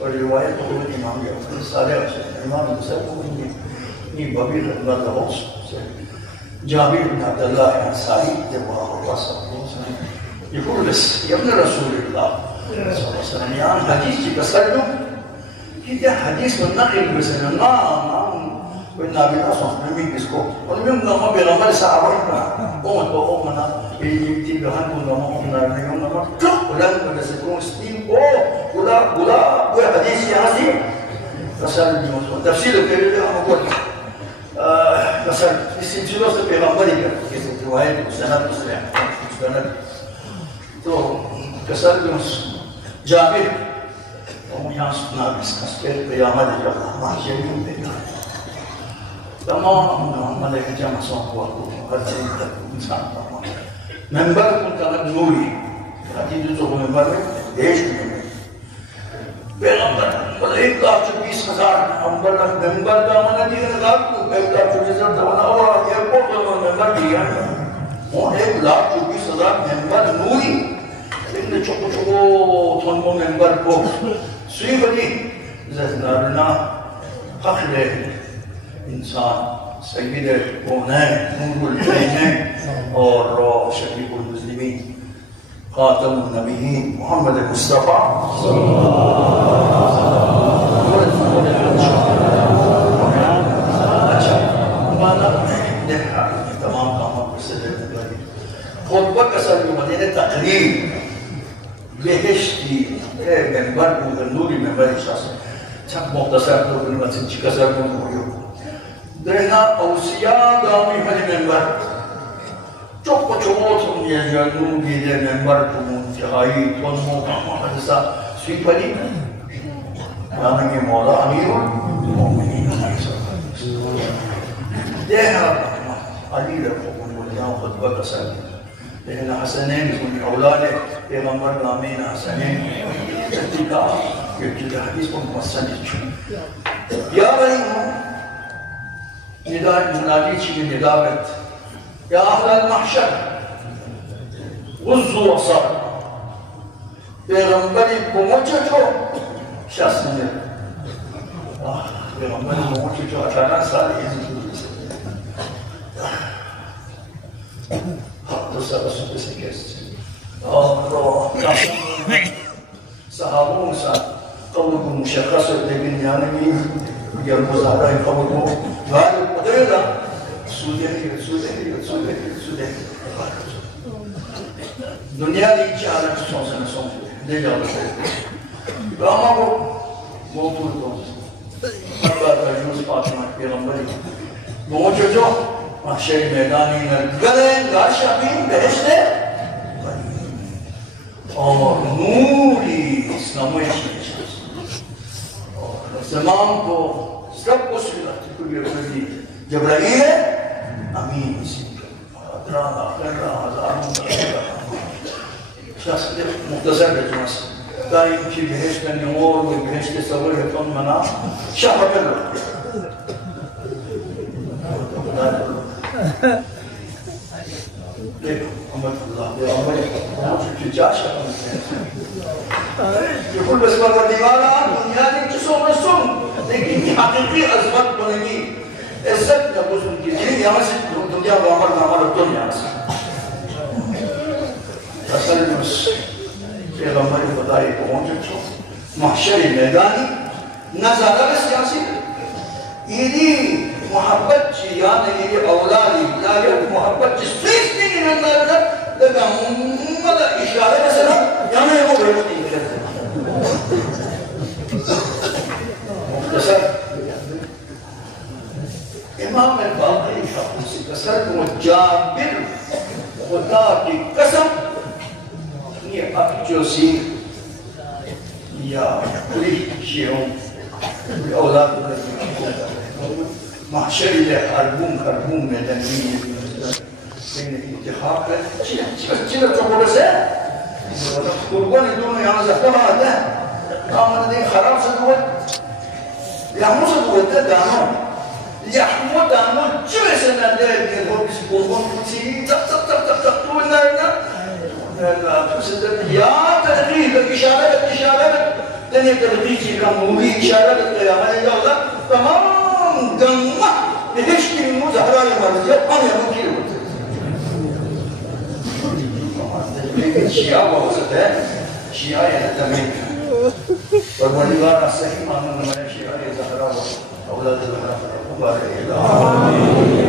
اور روایت خود امام جعفر صادق سے امام مسلم کو یہ بابی رحمہ اللہ سے جابر بن عبد الله الأنصاري جابه الله صلى الله عليه وسلم يقول بس يا ابن رسول الله صلى الله عليه وسلم يعني حديث بسلم كده حديث والنقل بسلم نعم والنبي أصلا بمين بسكو والمهم ما بيغمر ساعة واحدة قومت وقومنا يجيب لهن كنا ما قمنا اليوم ما ولن بسكون سنين ولا حديث يعني فسأل تفسير الكريم أنا أقول مثلا السلسلة سے پیغمبری کا کسی روایت سند مسلم تو کسر بن جابر وہ یہاں سنا اس کے قیامت جب محشر میں دیکھا تمام ملائکہ جمع سون کو ہر چیز تک انسان تمام ممبر کو طلب نوری حدیث جو ممبر میں دیش میں پیغمبر بلے 1,20,000 ممبر ممبر کا منع دیئے نظام کو 1,20,000 دوانا اور ایئرپورٹ کا ممبر دیا وہ 1,20,000 ممبر نوری لیکن چکو چکو تھنمو ممبر کو سوئی بلی زہدارنا فخر انسان سید کونین نور العینین اور شفیق المسلمین خاتم النبیین محمد مصطفیٰ صلی اللہ علیہ وسلم اچھا مانا دیکھا تمام کاموں پر سے دیکھا خطبہ کا سر جو مدینہ تقریر بہشتی ممبر کو نوری ممبر شخص چھک مختصر تو بنو مسجد چکا سر کو ہوئیو دینا اوسیاء گامی حلی ممبر چوکو چوکو تم یہ جانو گیدے ممبر تم انتہائی تنمو کاما حدثہ سوی پلی یعنی مولا امیر المومنین دیہا علی رفقون ولیاں خطبہ کا سر لیکن حسنین کن اولاد پیغمبر نامین حسنین اتکا یہ حدیث کو مصنی چھو یا بھائی نداء منادی چی نداوت يا أهل المحشر غزوا وصار پیغمبری بموچو شاسنه پیغمبری بموچو اچانک سال حق سر سب سے کیسے اور صحابوں سے قول کو مشخص لیکن یعنی یہ مظاہرہ قول کو غالب قدرہ دنیا دی چاہتا ہے سن لے جاؤ راما کو موجود کو ابا تجوز فاطمہ پیغمبری موجود جو محشر میدانی نرگلیں گاشا بین بہشتے اور نوری اسلامی اور زمان کو سب کو سلات کوئی رکھتی جبرائیل امین ادرانا خیرہ ہزاروں شخص مختصر بجمع سے دائم کی بہشت نمور و بہشت صبر حتون منا شاہ کر رکھتے دیکھو امت اللہ دے امت کی جا شاہ یہ کل بس پر دیوانا دنیا دی چسوں میں سن لیکن یہ حقیقی عظمت بنگی عزت نبوز ان کی دین یہاں سے دنیا وامر نامر دنیا سے اصل میں پیغمبر خدای پہنچ چھو محشر میدانی نظارہ سیاسی ایدی محبت چی یعنی ایدی اولادی لیکن محبت چی سویس نہیں نظارہ تھا لیکن مدہ اشارہ مثلا یعنی وہ بیٹھتی ہے مختصر امام باقی شخصی قصر کو جابر خدا کی قسم یہ اکچو سی یا کلی شیعوں اولاد محشری لے خربون میں دنگی لیکن اتحاق ہے چیلہ چکو رسے قربانی دونوں یہاں زہتہ بات ہے کامن دیں خراب سے دوت Yalnız bu ette dano. Yahmu dano cümlesinden de bir hobisi bulgun kutsi tak bu nerede? Ya terkih işaret dene terkih kamu işaret ya Allah tamam gamma hiç kimin muzahara yapmaz ya ama bu ki Şia olsa da Şia ya demek Perbuatan sahih mana Şia ya Zahra Allah Zahra Allah